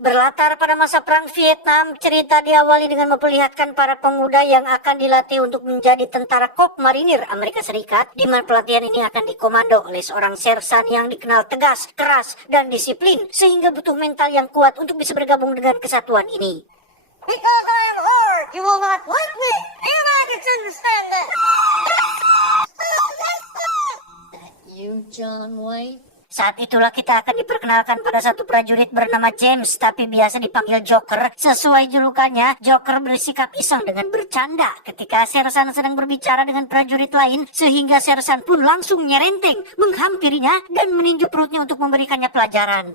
Berlatar pada masa Perang Vietnam, cerita diawali dengan memperlihatkan para pemuda yang akan dilatih untuk menjadi tentara kop marinir Amerika Serikat, di mana pelatihan ini akan dikomando oleh seorang sersan yang dikenal tegas, keras, dan disiplin, sehingga butuh mental yang kuat untuk bisa bergabung dengan kesatuan ini. Because I am hard, you will not like me, and I can understand that. You John Wayne. Saat itulah kita akan diperkenalkan pada satu prajurit bernama James, tapi biasa dipanggil Joker. Sesuai julukannya, Joker bersikap iseng dengan bercanda ketika sersan sedang berbicara dengan prajurit lain, sehingga sersan pun langsung nyerenteng, menghampirinya, dan meninju perutnya untuk memberikannya pelajaran.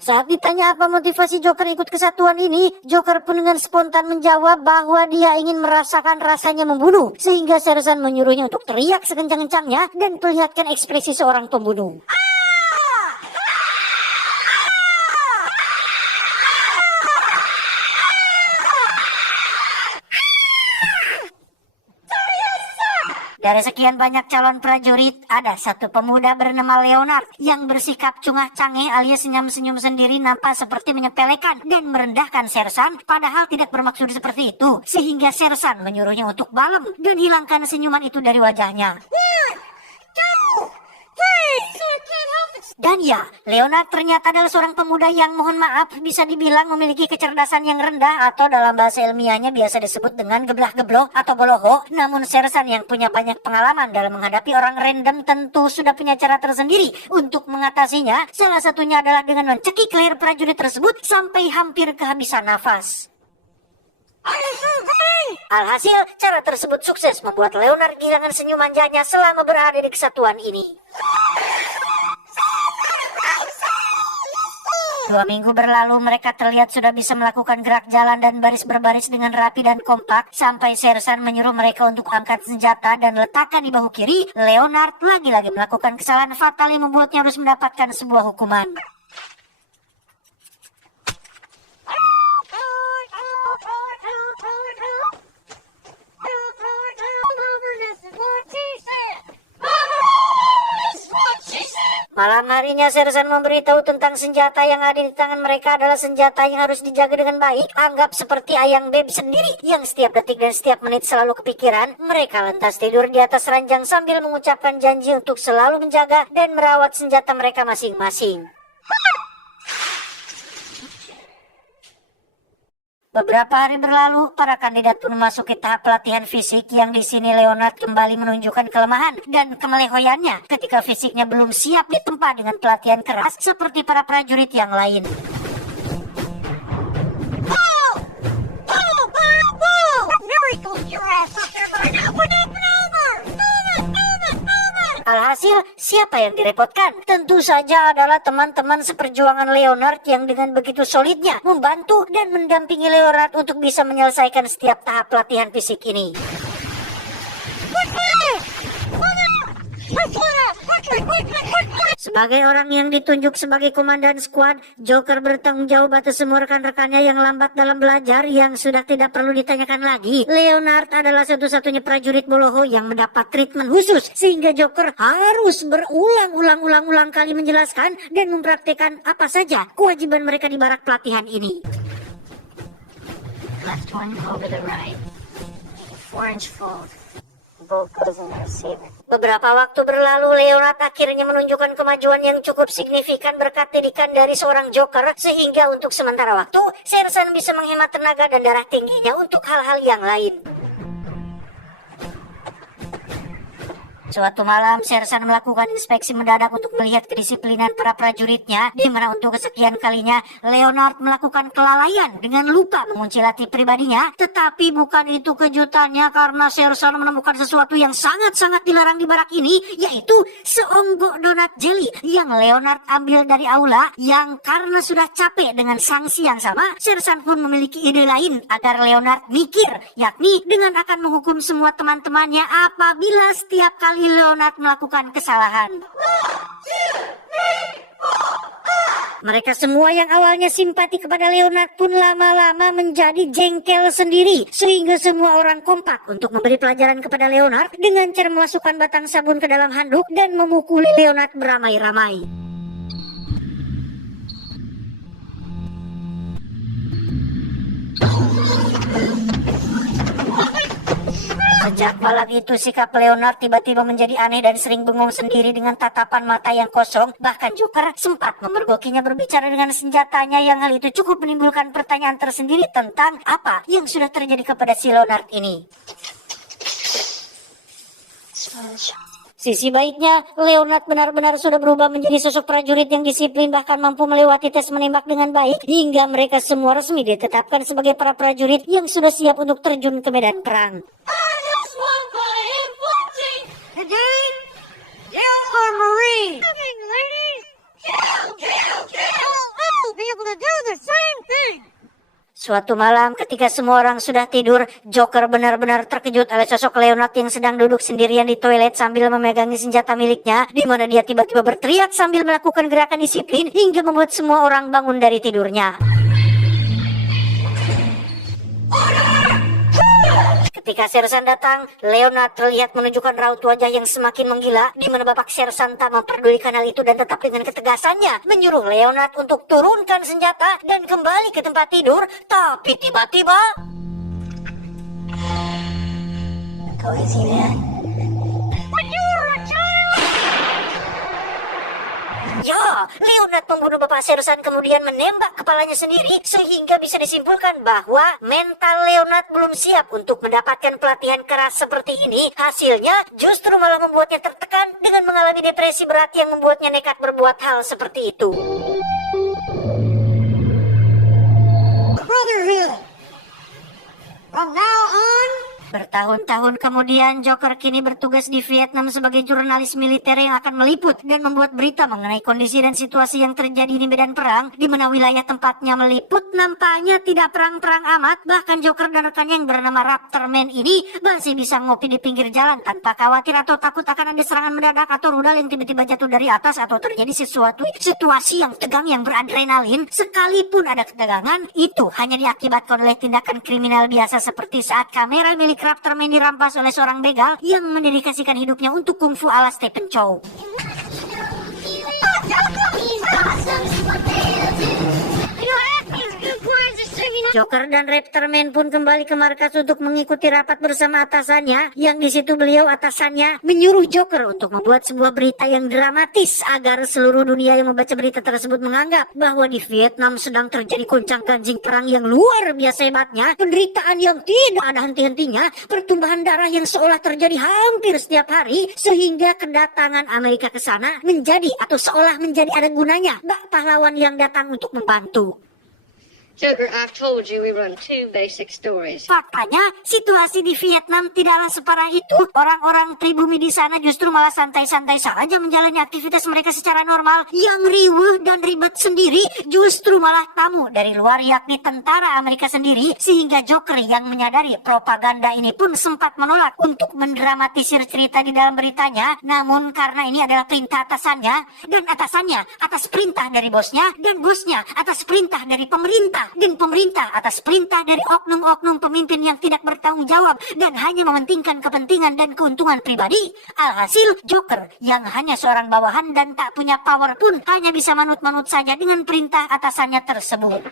Saat ditanya apa motivasi Joker ikut kesatuan ini, Joker pun dengan spontan menjawab bahwa dia ingin merasakan rasanya membunuh, sehingga sersan menyuruhnya untuk teriak sekencang-kencangnya dan perlihatkan ekspresi seorang pembunuh. Dari sekian banyak calon prajurit, ada satu pemuda bernama Leonard yang bersikap cungah-cangeh alias senyum-senyum sendiri, nampak seperti menyepelekan dan merendahkan sersan, padahal tidak bermaksud seperti itu, sehingga sersan menyuruhnya untuk balem dan hilangkan senyuman itu dari wajahnya. Dan ya, Leonard ternyata adalah seorang pemuda yang mohon maaf bisa dibilang memiliki kecerdasan yang rendah, atau dalam bahasa ilmiahnya biasa disebut dengan geblah-gebloh atau boloho. Namun sersan yang punya banyak pengalaman dalam menghadapi orang random tentu sudah punya cara tersendiri untuk mengatasinya. Salah satunya adalah dengan mencekik leher prajurit tersebut sampai hampir kehabisan nafas. Alhasil, cara tersebut sukses membuat Leonard kehilangan senyum manjanya selama berada di kesatuan ini. 2 minggu berlalu, mereka terlihat sudah bisa melakukan gerak jalan dan baris berbaris dengan rapi dan kompak, sampai sersan menyuruh mereka untuk angkat senjata dan letakkan di bahu kiri. Leonard lagi-lagi melakukan kesalahan fatal yang membuatnya harus mendapatkan sebuah hukuman. Malam harinya sersan memberitahu tentang senjata yang ada di tangan mereka adalah senjata yang harus dijaga dengan baik. Anggap seperti ayang beb sendiri yang setiap detik dan setiap menit selalu kepikiran. Mereka lantas tidur di atas ranjang sambil mengucapkan janji untuk selalu menjaga dan merawat senjata mereka masing-masing. Beberapa hari berlalu, para kandidat pun memasuki tahap pelatihan fisik, yang di sini Leonard kembali menunjukkan kelemahan dan kemelehoyannya ketika fisiknya belum siap ditempa dengan pelatihan keras seperti para prajurit yang lain. Alhasil, siapa yang direpotkan? Tentu saja adalah teman-teman seperjuangan Leonard yang dengan begitu solidnya membantu dan mendampingi Leonard untuk bisa menyelesaikan setiap tahap pelatihan fisik ini. Sebagai orang yang ditunjuk sebagai komandan skuad, Joker bertanggung jawab atas semua rekan-rekannya yang lambat dalam belajar, yang sudah tidak perlu ditanyakan lagi. Leonard adalah satu-satunya prajurit boloho yang mendapat treatment khusus, sehingga Joker harus berulang-ulang kali menjelaskan dan mempraktikkan apa saja kewajiban mereka di barak pelatihan ini. Left one over the right. Orange fold. Beberapa waktu berlalu, Leonard akhirnya menunjukkan kemajuan yang cukup signifikan berkat didikan dari seorang Joker, sehingga untuk sementara waktu, sersan bisa menghemat tenaga dan darah tingginya untuk hal-hal yang lain. Suatu malam, sersan melakukan inspeksi mendadak untuk melihat kedisiplinan para prajuritnya, di mana untuk kesekian kalinya Leonard melakukan kelalaian dengan lupa mengunci latih pribadinya. Tetapi bukan itu kejutannya, karena sersan menemukan sesuatu yang sangat-sangat dilarang di barak ini, yaitu seonggok donat jelly yang Leonard ambil dari aula. Yang karena sudah capek dengan sanksi yang sama, sersan pun memiliki ide lain agar Leonard mikir, yakni dengan akan menghukum semua teman-temannya apabila setiap kali Leonard melakukan kesalahan. 1, 2, 3, 4. Mereka semua yang awalnya simpati kepada Leonard pun lama-lama menjadi jengkel sendiri, sehingga semua orang kompak untuk memberi pelajaran kepada Leonard dengan cara memasukkan batang sabun ke dalam handuk dan memukuli Leonard beramai-ramai. Sejak malam itu sikap Leonard tiba-tiba menjadi aneh dan sering bengong sendiri dengan tatapan mata yang kosong. Bahkan Joker sempat memergokinya berbicara dengan senjatanya, yang hal itu cukup menimbulkan pertanyaan tersendiri tentang apa yang sudah terjadi kepada si Leonard ini. Sisi baiknya, Leonard benar-benar sudah berubah menjadi sosok prajurit yang disiplin, bahkan mampu melewati tes menembak dengan baik, hingga mereka semua resmi ditetapkan sebagai para prajurit yang sudah siap untuk terjun ke medan perang. Today, you are Marine. Ladies, I'll be able to do the same thing. Suatu malam ketika semua orang sudah tidur, Joker benar-benar terkejut oleh sosok Leonard yang sedang duduk sendirian di toilet sambil memegangi senjata miliknya, di mana dia tiba-tiba berteriak sambil melakukan gerakan disiplin hingga membuat semua orang bangun dari tidurnya. Ketika Sersan datang, Leonard terlihat menunjukkan raut wajah yang semakin menggila, di mana Bapak Sersan tak memperdulikan hal itu dan tetap dengan ketegasannya menyuruh Leonard untuk turunkan senjata dan kembali ke tempat tidur. Tapi tiba-tiba, Go easy, man. ya, Leonard membunuh Bapak Sersan kemudian menembak kepalanya sendiri, sehingga bisa disimpulkan bahwa mental Leonard belum siap untuk mendapatkan pelatihan keras seperti ini. Hasilnya justru malah membuatnya tertekan dengan mengalami depresi berat yang membuatnya nekat berbuat hal seperti itu. Brotherhood. From now on, Bertahun-tahun kemudian, Joker kini bertugas di Vietnam sebagai jurnalis militer yang akan meliput dan membuat berita mengenai kondisi dan situasi yang terjadi di medan perang, di mana wilayah tempatnya meliput nampaknya tidak perang-perang amat. Bahkan Joker dan rekannya yang bernama Raptorman ini masih bisa ngopi di pinggir jalan tanpa khawatir atau takut akan ada serangan mendadak atau rudal yang tiba-tiba jatuh dari atas atau terjadi sesuatu situasi yang tegang yang beradrenalin. Sekalipun ada ketegangan, itu hanya diakibatkan oleh tindakan kriminal biasa seperti saat kamera milik Raptorman dirampas oleh seorang begal yang mendedikasikan hidupnya untuk kungfu ala Stephen Chow. Joker dan Raptorman pun kembali ke markas untuk mengikuti rapat bersama atasannya, yang di situ beliau atasannya menyuruh Joker untuk membuat sebuah berita yang dramatis agar seluruh dunia yang membaca berita tersebut menganggap bahwa di Vietnam sedang terjadi goncang-ganjing perang yang luar biasa hebatnya, penderitaan yang tidak ada henti-hentinya, pertumbuhan darah yang seolah terjadi hampir setiap hari, sehingga kedatangan Amerika ke sana menjadi atau seolah menjadi ada gunanya bak pahlawan yang datang untuk membantu. Joker, I've told you we run two basic stories. Faktanya, situasi di Vietnam tidaklah separah itu. Orang-orang pribumi di sana justru malah santai-santai saja menjalani aktivitas mereka secara normal. Yang riuh dan ribet sendiri justru malah tamu dari luar, yakni tentara Amerika sendiri. Sehingga Joker yang menyadari propaganda ini pun sempat menolak untuk mendramatisir cerita di dalam beritanya. Namun karena ini adalah perintah atasannya, dan atasannya atas perintah dari bosnya, dan bosnya atas perintah dari pemerintah, dan pemerintah atas perintah dari oknum-oknum pemimpin yang tidak bertanggung jawab dan hanya mementingkan kepentingan dan keuntungan pribadi. Alhasil, Joker yang hanya seorang bawahan dan tak punya power pun hanya bisa manut-manut saja dengan perintah atasannya tersebut.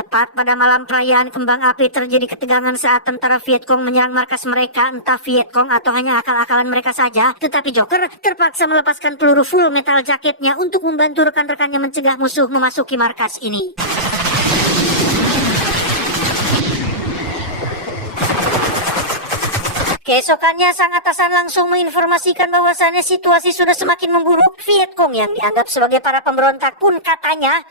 Tepat pada malam perayaan kembang api terjadi ketegangan saat tentara Vietcong menyerang markas mereka. Entah Vietcong atau hanya akal-akalan mereka saja, tetapi Joker terpaksa melepaskan peluru full metal jaketnya untuk membantu rekan-rekannya mencegah musuh memasuki markas ini. Keesokannya, sang atasan langsung menginformasikan bahwasannya situasi sudah semakin memburuk. Vietcong yang dianggap sebagai para pemberontak pun katanya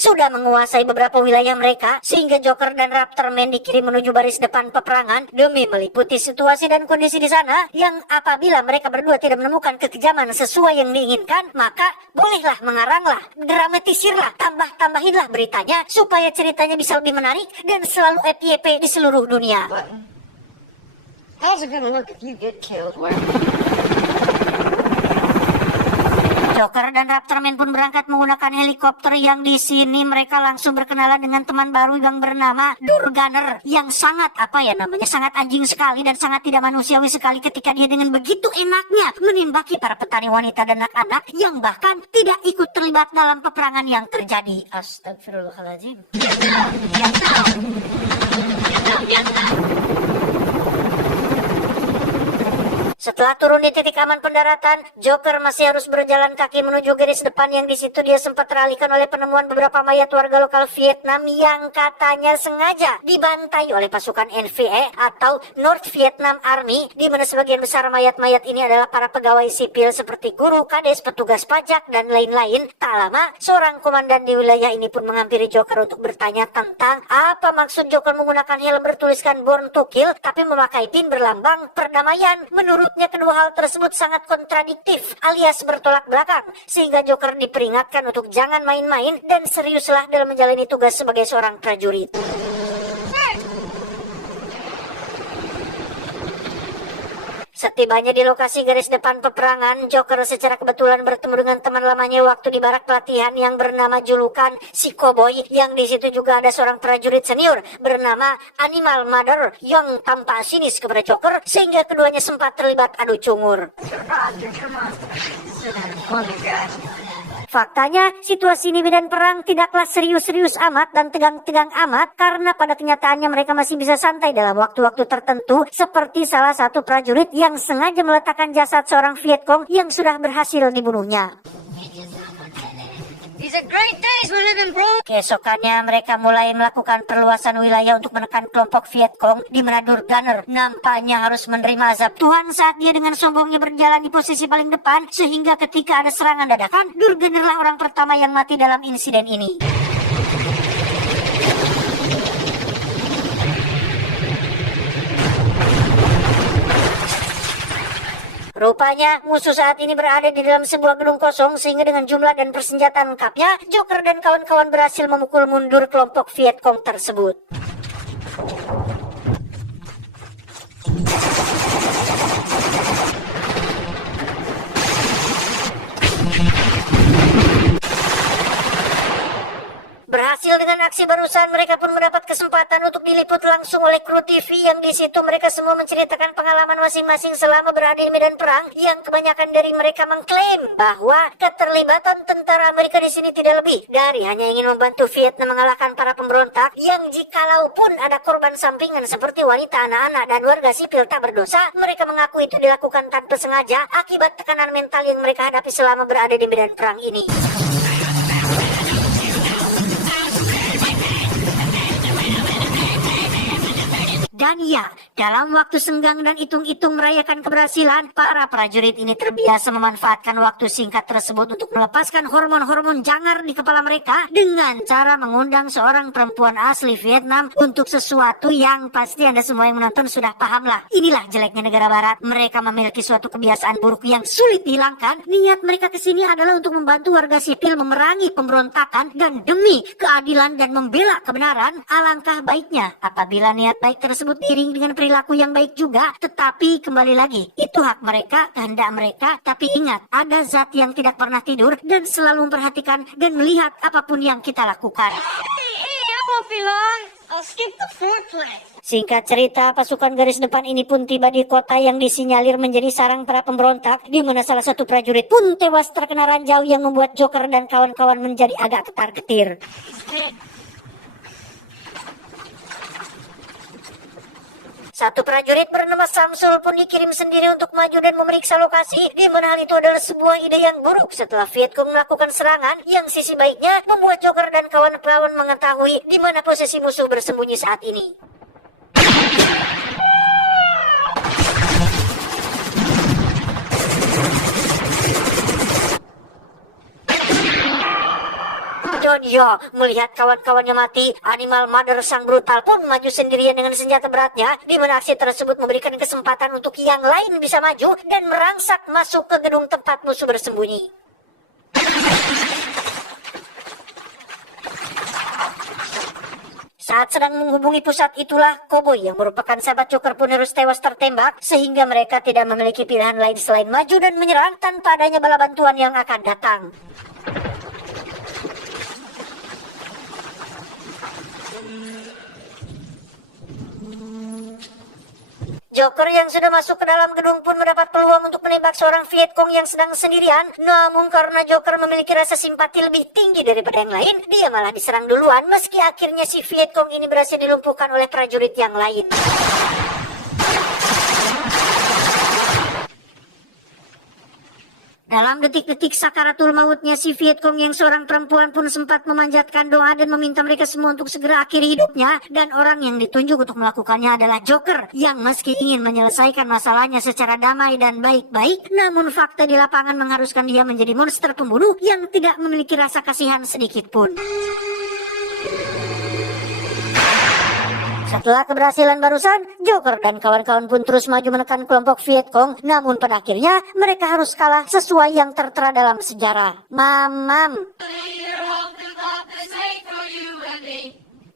sudah menguasai beberapa wilayah mereka, sehingga Joker dan Raptorman dikirim menuju baris depan peperangan demi meliputi situasi dan kondisi di sana, yang apabila mereka berdua tidak menemukan kekejaman sesuai yang diinginkan, maka bolehlah mengaranglah, dramatisirlah, tambah-tambahinlah beritanya supaya ceritanya bisa lebih menarik dan selalu FYP di seluruh dunia. How's it gonna look if you get killed? Where? Joker dan Raptorman pun berangkat menggunakan helikopter yang di sini mereka langsung berkenalan dengan teman baru yang bernama Durgunner yang sangat sangat anjing sekali dan sangat tidak manusiawi sekali ketika dia dengan begitu enaknya menembaki para petani wanita dan anak-anak yang bahkan tidak ikut terlibat dalam peperangan yang terjadi. Astagfirullahaladzim. Setelah turun di titik aman pendaratan, Joker masih harus berjalan kaki menuju garis depan yang di situ dia sempat teralihkan oleh penemuan beberapa mayat warga lokal Vietnam yang katanya sengaja dibantai oleh pasukan NVA atau North Vietnam Army, di mana sebagian besar mayat-mayat ini adalah para pegawai sipil seperti guru, kades, petugas pajak, dan lain-lain. Tak lama, seorang komandan di wilayah ini pun menghampiri Joker untuk bertanya tentang apa maksud Joker menggunakan helm bertuliskan Born to Kill tapi memakai pin berlambang perdamaian. Menurutnya kedua hal tersebut sangat kontradiktif alias bertolak belakang, sehingga Joker diperingatkan untuk jangan main-main dan seriuslah dalam menjalani tugas sebagai seorang prajurit. Setibanya di lokasi garis depan peperangan, Joker secara kebetulan bertemu dengan teman lamanya waktu di barak pelatihan yang bernama julukan si Cowboy, yang di situ juga ada seorang prajurit senior bernama Animal Mother yang tampak sinis kepada Joker sehingga keduanya sempat terlibat adu cungur. Faktanya, situasi ini medan perang tidaklah serius-serius amat dan tegang-tegang amat karena pada kenyataannya mereka masih bisa santai dalam waktu-waktu tertentu, seperti salah satu prajurit yang sengaja meletakkan jasad seorang Vietcong yang sudah berhasil dibunuhnya. These are great days we're living, bro. Keesokannya mereka mulai melakukan perluasan wilayah untuk menekan kelompok Vietcong, di mana Durgunner nampaknya harus menerima azab Tuhan saat dia dengan sombongnya berjalan di posisi paling depan, sehingga ketika ada serangan dadakan, Durgunnerlah orang pertama yang mati dalam insiden ini. Rupanya musuh saat ini berada di dalam sebuah gedung kosong, sehingga dengan jumlah dan persenjataan lengkapnya, Joker dan kawan-kawan berhasil memukul mundur kelompok Vietcong tersebut. Berhasil dengan aksi barusan, mereka pun mendapat kesempatan untuk diliput langsung oleh kru TV yang di situ mereka semua menceritakan pengalaman masing-masing selama berada di medan perang, yang kebanyakan dari mereka mengklaim bahwa keterlibatan tentara Amerika di sini tidak lebih dari hanya ingin membantu Vietnam mengalahkan para pemberontak, yang jikalaupun ada korban sampingan seperti wanita, anak-anak, dan warga sipil tak berdosa, mereka mengaku itu dilakukan tanpa sengaja akibat tekanan mental yang mereka hadapi selama berada di medan perang ini. Dan ya, dalam waktu senggang dan hitung-hitung merayakan keberhasilan, para prajurit ini terbiasa memanfaatkan waktu singkat tersebut untuk melepaskan hormon-hormon jangar di kepala mereka dengan cara mengundang seorang perempuan asli Vietnam untuk sesuatu yang pasti Anda semua yang menonton sudah paham lah. Inilah jeleknya negara barat, mereka memiliki suatu kebiasaan buruk yang sulit dihilangkan. Niat mereka kesini adalah untuk membantu warga sipil memerangi pemberontakan dan demi keadilan dan membela kebenaran. Alangkah baiknya apabila niat baik tersebut diiring dengan perilaku yang baik juga, tetapi kembali lagi, itu hak mereka, kehendak mereka. Tapi ingat, ada zat yang tidak pernah tidur dan selalu memperhatikan dan melihat apapun yang kita lakukan. Hey, I won't be long. I'll skip the foreplay. Singkat cerita, pasukan garis depan ini pun tiba di kota yang disinyalir menjadi sarang para pemberontak, di mana salah satu prajurit pun tewas terkena ranjau yang membuat Joker dan kawan-kawan menjadi agak ketar-ketir. Satu prajurit bernama Samsul pun dikirim sendiri untuk maju dan memeriksa lokasi, di mana hal itu adalah sebuah ide yang buruk setelah Vietcong melakukan serangan yang sisi baiknya membuat Joker dan kawan-kawan mengetahui di mana posisi musuh bersembunyi saat ini. Donjo melihat kawan-kawannya mati, Animal Mother sang brutal pun maju sendirian dengan senjata beratnya, di mana aksi tersebut memberikan kesempatan untuk yang lain bisa maju dan merangsak masuk ke gedung tempat musuh bersembunyi. Saat sedang menghubungi pusat itulah Cowboy yang merupakan sahabat Joker pun harus tewas tertembak, sehingga mereka tidak memiliki pilihan lain selain maju dan menyerang tanpa adanya bala bantuan yang akan datang. Joker yang sudah masuk ke dalam gedung pun mendapat peluang untuk menembak seorang Vietcong yang sedang sendirian. Namun karena Joker memiliki rasa simpati lebih tinggi daripada yang lain, dia malah diserang duluan meski akhirnya si Vietcong ini berhasil dilumpuhkan oleh prajurit yang lain. Dalam detik-detik sakaratul mautnya si Vietcong yang seorang perempuan pun sempat memanjatkan doa dan meminta mereka semua untuk segera akhiri hidupnya. Dan orang yang ditunjuk untuk melakukannya adalah Joker yang meski ingin menyelesaikan masalahnya secara damai dan baik-baik, namun fakta di lapangan mengharuskan dia menjadi monster pembunuh yang tidak memiliki rasa kasihan sedikit pun. Setelah keberhasilan barusan, Joker dan kawan-kawan pun terus maju menekan kelompok Vietcong. Namun pada akhirnya mereka harus kalah sesuai yang tertera dalam sejarah. Mamam.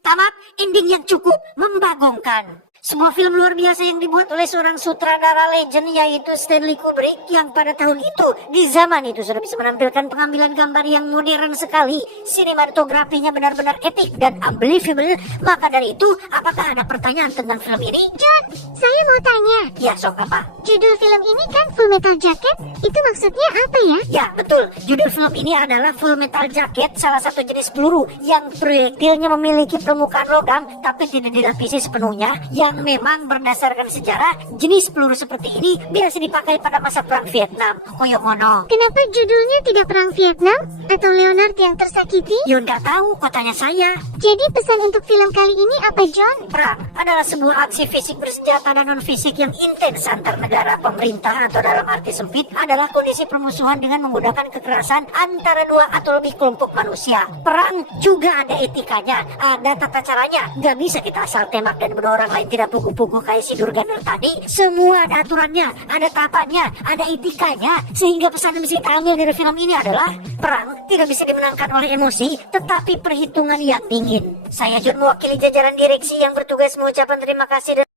Tamat, ending yang cukup membagongkan. Sebuah film luar biasa yang dibuat oleh seorang sutradara legend yaitu Stanley Kubrick yang pada tahun itu, di zaman itu sudah bisa menampilkan pengambilan gambar yang modern sekali. Sinematografinya benar-benar epic dan unbelievable. Maka dari itu, apakah ada pertanyaan tentang film ini? John, saya mau tanya. Ya, sok apa? Judul film ini kan Full Metal Jacket, itu maksudnya apa ya? Ya, betul. Judul film ini adalah Full Metal Jacket, salah satu jenis peluru yang proyektilnya memiliki permukaan logam tapi tidak dilapisi sepenuhnya, yang memang berdasarkan sejarah jenis peluru seperti ini biasa dipakai pada masa perang Vietnam. Koyok mono. Kenapa judulnya tidak Perang Vietnam atau Leonard yang tersakiti? Ya nggak tahu, katanya saya. Jadi pesan untuk film kali ini apa, John? Perang adalah sebuah aksi fisik bersenjata dan non-fisik yang intens antar negara. Pemerintah atau dalam arti sempit adalah kondisi permusuhan dengan menggunakan kekerasan antara dua atau lebih kelompok manusia. Perang juga ada etikanya, ada tata caranya. Nggak bisa kita asal tembak dan bunuh orang lain tidak pukul-pukul kayak si Durganer tadi. Semua ada aturannya, ada tahapannya, ada etikanya. Sehingga pesan yang bisa kita ambil dari film ini adalah perang tidak bisa dimenangkan oleh emosi, tetapi perhitungan yang dingin. Saya Jun, mewakili jajaran direksi yang bertugas mengucapkan terima kasih dan